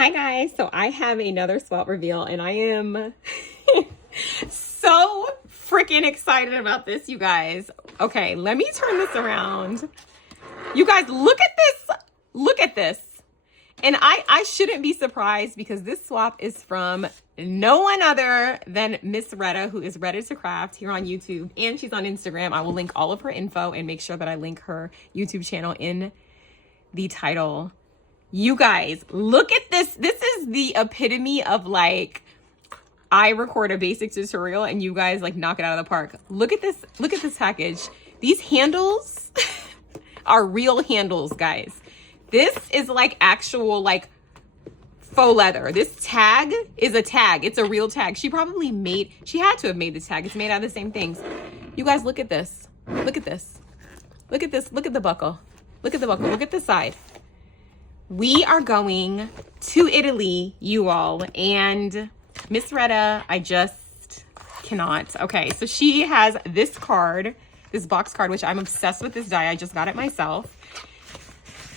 Hi guys, so I have another swap reveal and I am so freaking excited about this, you guys. Okay, let me turn this around. You guys, look at this. Look at this. And I shouldn't be surprised because this swap is from no one other than Miss Rhetta, who is LeaveItToLisaCrafts here on YouTube, and she's on Instagram. I will link all of her info and make sure that I link her YouTube channel in the title. You guys, look at this. This is the epitome of like, I record a basic tutorial and you guys like knock it out of the park. Look at this. Look at this package. These handles are real handles, guys. This is like actual like faux leather. This tag is a tag. It's a real tag. She had to have made this tag. It's made out of the same things. You guys, look at this. Look at this. Look at this. Look at the buckle. Look at the buckle. Look at the side. We are going to Italy, you all, and Miss Rhetta, I just cannot. Okay, so she has this card, this box card, which I'm obsessed with this die. I just got it myself.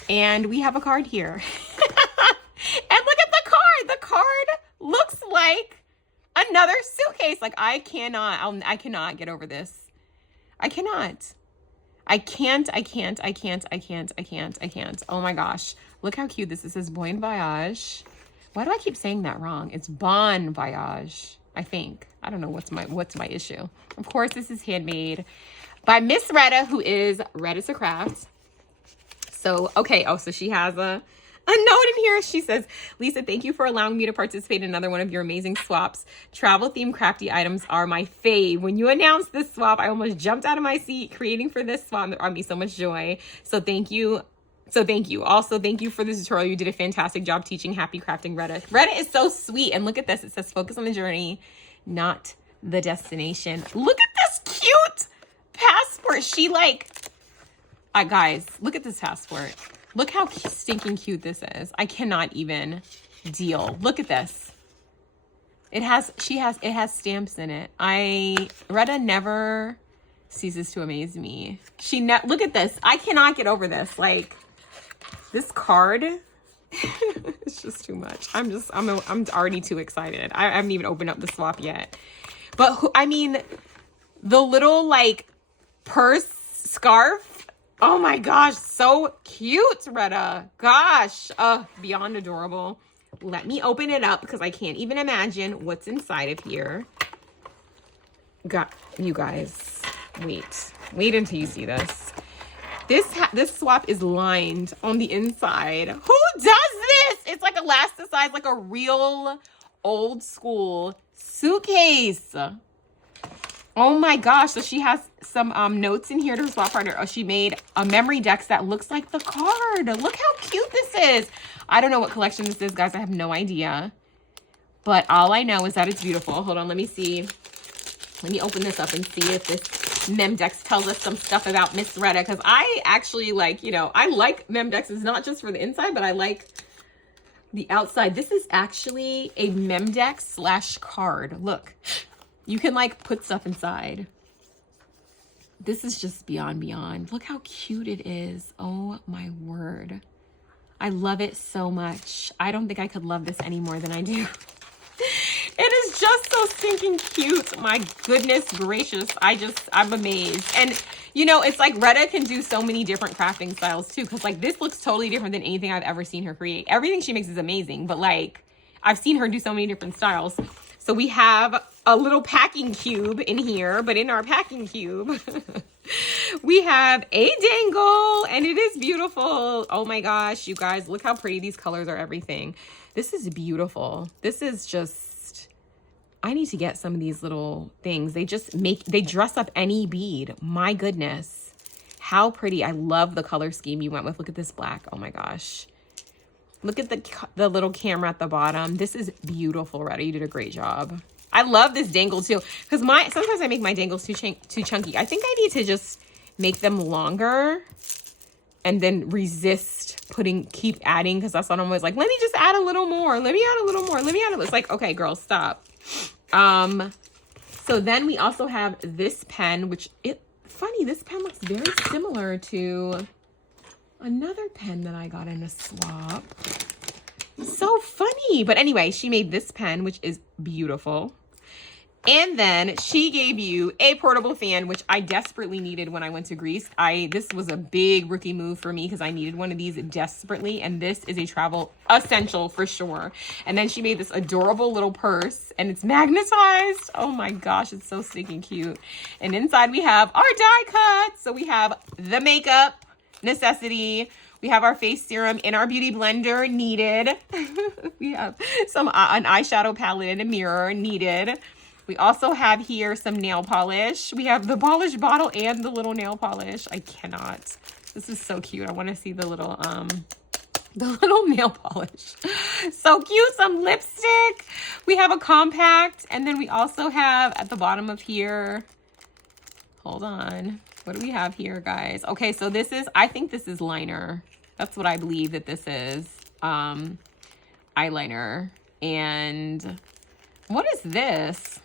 And we have a card here. And look at the card. The card looks like another suitcase. Like I cannot get over this. I can't. Oh my gosh. Look how cute this is. It says Bon Voyage. Why do I keep saying that wrong? It's Bon Voyage, I think. I don't know what's my issue. Of course, this is handmade by Miss Rhetta, who is LeaveItToLisaCrafts. So, okay. Oh, so she has a note in here. She says, Lisa, thank you for allowing me to participate in another one of your amazing swaps. Travel themed crafty items are my fave. When you announced this swap, I almost jumped out of my seat. Creating for this swap brought me so much joy. So thank you. Also, thank you for the tutorial. You did a fantastic job teaching. Happy crafting, Rhetta. Rhetta is so sweet. And look at this. It says focus on the journey, not the destination. Look at this cute passport. She like, guys, look at this passport. Look how stinking cute this is. I cannot even deal. Look at this. It has stamps in it. Rhetta never ceases to amaze me. Look at this. I cannot get over this. Like, this card, it's just too much. I'm already too excited. I haven't even opened up the swap yet. But I mean, the little like purse scarf. Oh my gosh, so cute, Rhetta. Gosh, beyond adorable. Let me open it up because I can't even imagine what's inside of here. You guys, wait until you see this. This swap is lined on the inside. Who does this? It's like elasticized, like a real old school suitcase. Oh my gosh. So she has some notes in here to her swap partner. Oh, she made a memory deck that looks like the card. Look how cute this is. I don't know what collection this is, guys. I have no idea. But all I know is that it's beautiful. Hold on, let me see. Let me open this up and see if this Memdex tells us some stuff about Miss Rhetta, because I actually like, I like Memdexes, not just for the inside, but I like the outside. This is actually a Memdex / card. Look, you can like put stuff inside. This is just beyond. Look how cute it is. Oh my word. I love it so much. I don't think I could love this any more than I do. It is just so stinking cute. My goodness gracious. I'm amazed. And it's like Rhetta can do so many different crafting styles too. Cause like this looks totally different than anything I've ever seen her create. Everything she makes is amazing, but like I've seen her do so many different styles. So we have a little packing cube in here, but in our packing cube, we have a dangle and it is beautiful. Oh my gosh, you guys, look how pretty these colors are, everything. This is beautiful. This is just, I need to get some of these little things. They dress up any bead. My goodness, how pretty. I love the color scheme you went with. Look at this black. Oh my gosh. Look at the little camera at the bottom. This is beautiful, Rhetta. You did a great job. I love this dangle too, because sometimes I make my dangles too chunky. I think I need to just make them longer and then keep adding, because that's what I'm always like, let me just add a little more. Let me add a little more. Let me add a little. It's like, okay, girl, stop. So then we also have this pen, which funny, this pen looks very similar to another pen that I got in a swap. So so funny. But anyway, she made this pen, which is beautiful. And then she gave you a portable fan, which I desperately needed when I went to Greece. This was a big rookie move for me because I needed one of these desperately. And this is a travel essential for sure. And then she made this adorable little purse and it's magnetized. Oh my gosh, it's so stinking cute. And inside we have our die cuts. So we have the makeup necessity. We have our face serum in our beauty blender needed. We have an eyeshadow palette and a mirror needed. We also have here some nail polish. We have the polish bottle and the little nail polish. I cannot. This is so cute. I want to see the little nail polish. So cute. Some lipstick. We have a compact. And then we also have at the bottom of here. Hold on. What do we have here, guys? Okay, so this is, I think this is liner. That's what I believe that this is. Eyeliner. And what is this?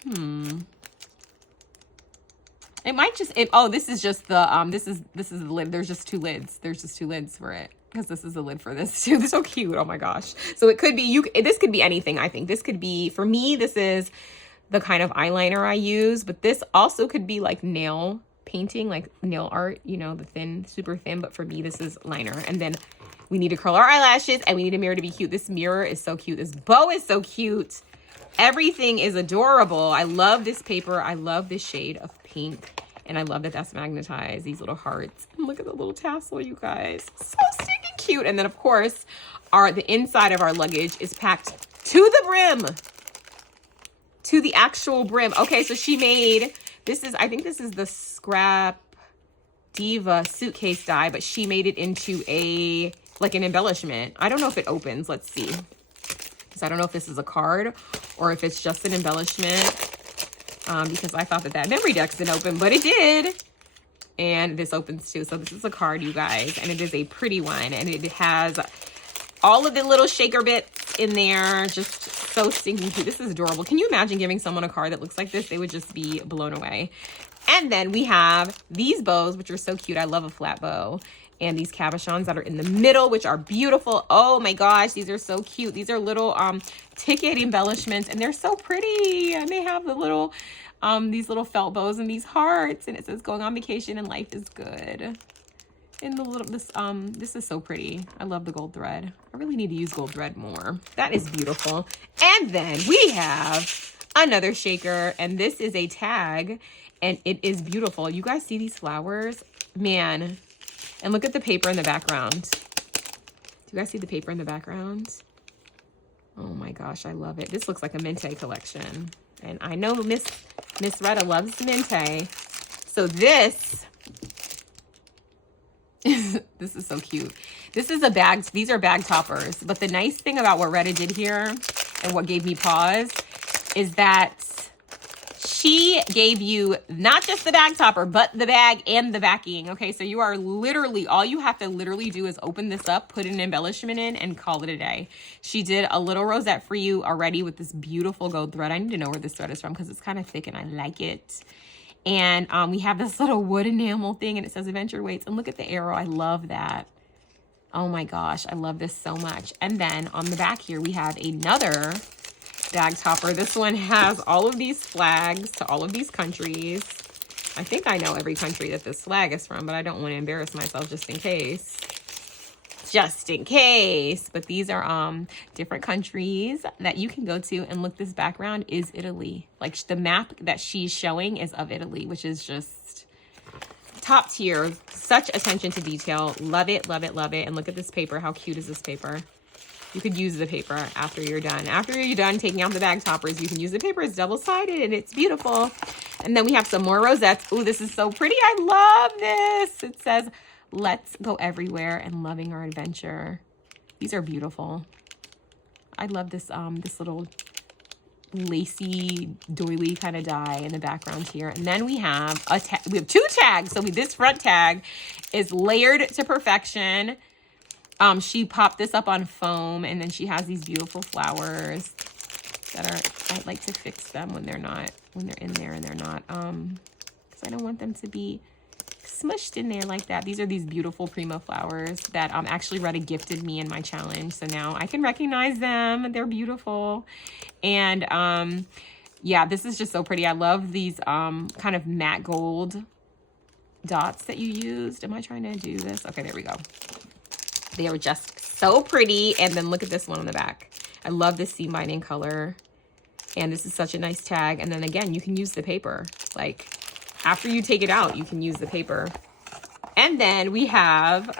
It might just, this is just the, this is the lid. There's just two lids. There's just two lids for it. Because this is the lid for this too. This is so cute. Oh my gosh. So it could be, this could be anything, I think. This could be, for me, this is the kind of eyeliner I use. But this also could be like nail painting, like nail art, you know, the thin, super thin. But for me, this is liner. And then we need to curl our eyelashes and we need a mirror to be cute. This mirror is so cute. This bow is so cute. Everything is adorable. I love this paper. I love this shade of pink. And I love that that's magnetized. These little hearts. And look at the little tassel, you guys. So stinking cute. And then, of course, the inside of our luggage is packed to the brim. To the actual brim. Okay, so she made, I think this is the Scrap Diva suitcase die, but she made it into like an embellishment. I don't know if it opens. Let's see. So I don't know if this is a card or if it's just an embellishment, because I thought that memory deck didn't open, but it did. And this opens too. So this is a card, you guys, and it is a pretty one. And it has all of the little shaker bits in there. Just so stinking cute. This is adorable. Can you imagine giving someone a card that looks like this? They would just be blown away. And then we have these bows, which are so cute. I love a flat bow. And these cabochons that are in the middle, which are beautiful. Oh my gosh, these are so cute. These are little ticket embellishments, and they're so pretty. And they have the little, these little felt bows and these hearts, and it says "Going on vacation and life is good." And the little, this is so pretty. I love the gold thread. I really need to use gold thread more. That is beautiful. And then we have another shaker, and this is a tag, and it is beautiful. You guys see these flowers? Man. And look at the paper in the background. Do you guys see the paper in the background? Oh my gosh, I love it. This looks like a Mente collection. And I know Miss Rhetta loves Mente. So this is so cute. This is a bag. These are bag toppers. But the nice thing about what Rhetta did here and what gave me pause is that she gave you not just the bag topper, but the bag and the backing. Okay, so you are literally, all you have to literally do is open this up, put an embellishment in, and call it a day. She did a little rosette for you already with this beautiful gold thread. I need to know where this thread is from because it's kind of thick and I like it. And we have this little wood enamel thing and it says Adventure Waits. And look at the arrow. I love that. Oh my gosh, I love this so much. And then on the back here, we have another bag topper. This one has all of these flags to all of these countries. I think I know every country that this flag is from, but I don't want to embarrass myself just in case. Just in case. But these are different countries that you can go to. And look, this background is Italy. Like the map that she's showing is of Italy, which is just top tier. Such attention to detail. Love it, love it, love it. And look at this paper. How cute is this paper? You could use the paper after you're done. After you're done taking out the bag toppers, you can use the paper. It's double-sided and it's beautiful. And then we have some more rosettes. Ooh, this is so pretty. I love this. It says, "Let's go everywhere and loving our adventure." These are beautiful. I love this this little lacy doily kind of die in the background here. And then we have we have two tags. So this front tag is layered to perfection. She popped this up on foam, and then she has these beautiful flowers that are, I like to fix them when they're in there and they're not, because I don't want them to be smushed in there like that. These are these beautiful Prima flowers that actually Rhetta gifted me in my challenge. So now I can recognize them. They're beautiful. And yeah, this is just so pretty. I love these kind of matte gold dots that you used. Am I trying to do this? Okay, there we go. They are just so pretty. And then look at this one on the back. I love this seam binding color. And this is such a nice tag. And then again, you can use the paper. Like after you take it out, you can use the paper. And then we have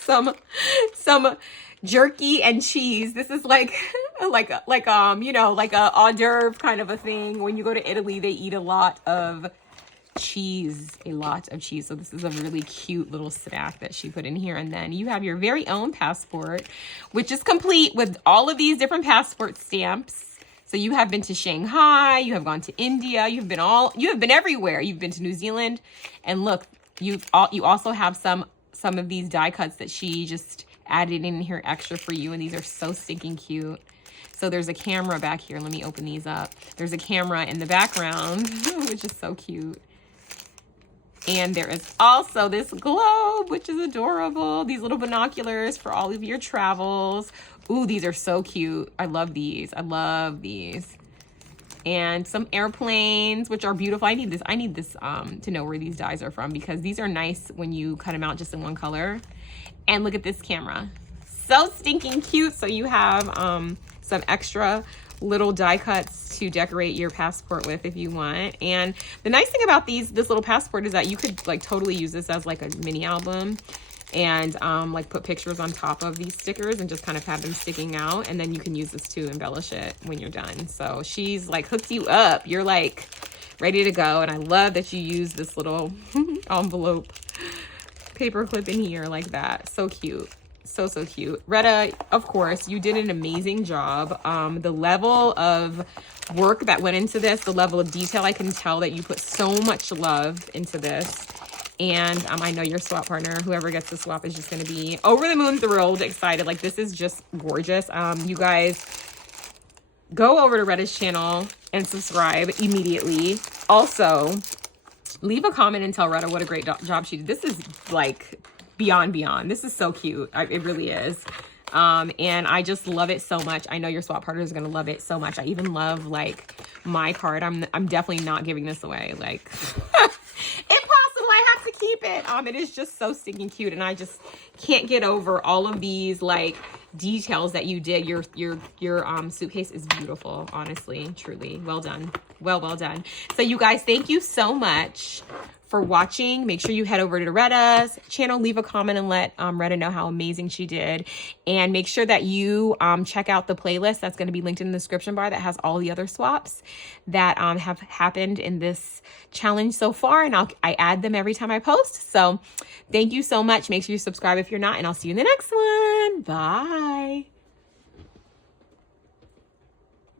some jerky and cheese. This is like you know, like a hors d'oeuvre kind of a thing. When you go to Italy, they eat a lot of cheese, So this is a really cute little snack that she put in here. And then you have your very own passport, which is complete with all of these different passport stamps. So you have been to Shanghai, you have gone to India, you have been everywhere. You've been to New Zealand. And look, you also have some of these die cuts that she just added in here extra for you. And these are so stinking cute. So there's a camera back here. Let me open these up. There's a camera in the background, which is so cute. And there is also this globe, which is adorable. These little binoculars for all of your travels. Ooh, these are so cute. I love these. I love these. And some airplanes, which are beautiful. I need this to know where these dies are from, because these are nice when you cut them out just in one color. And look at this camera. So stinking cute. So you have some extra little die cuts to decorate your passport with if you want. And the nice thing about this little passport is that you could like totally use this as like a mini album, and like put pictures on top of these stickers and just kind of have them sticking out. And then you can use this to embellish it when you're done. So she's like hooked you up. You're like ready to go. And I love that you use this little envelope paper clip in here like that. So cute. So cute. Rhetta, of course, you did an amazing job. The level of work that went into this, the level of detail, I can tell that you put so much love into this. And I know your swap partner, whoever gets the swap, is just going to be over the moon thrilled, excited. Like, this is just gorgeous. You guys, go over to Rhetta's channel and subscribe immediately. Also, leave a comment and tell Rhetta what a great job she did. This is like beyond. This is so cute. It really is. And I just love it so much. I know your swap partner is going to love it so much. I even love like my card. I'm definitely not giving this away. Like, impossible. I have to keep it. It is just so stinking cute. And I just can't get over all of these like details that you did. Your suitcase is beautiful. Honestly, truly. Well done. Well done. So you guys, thank you so much for watching. Make sure you head over to Rhetta's channel, leave a comment, and let Rhetta know how amazing she did. And make sure that you check out the playlist that's going to be linked in the description bar that has all the other swaps that have happened in this challenge so far. And I add them every time I post. So thank you so much. Make sure you subscribe if you're not, and I'll see you in the next one. Bye.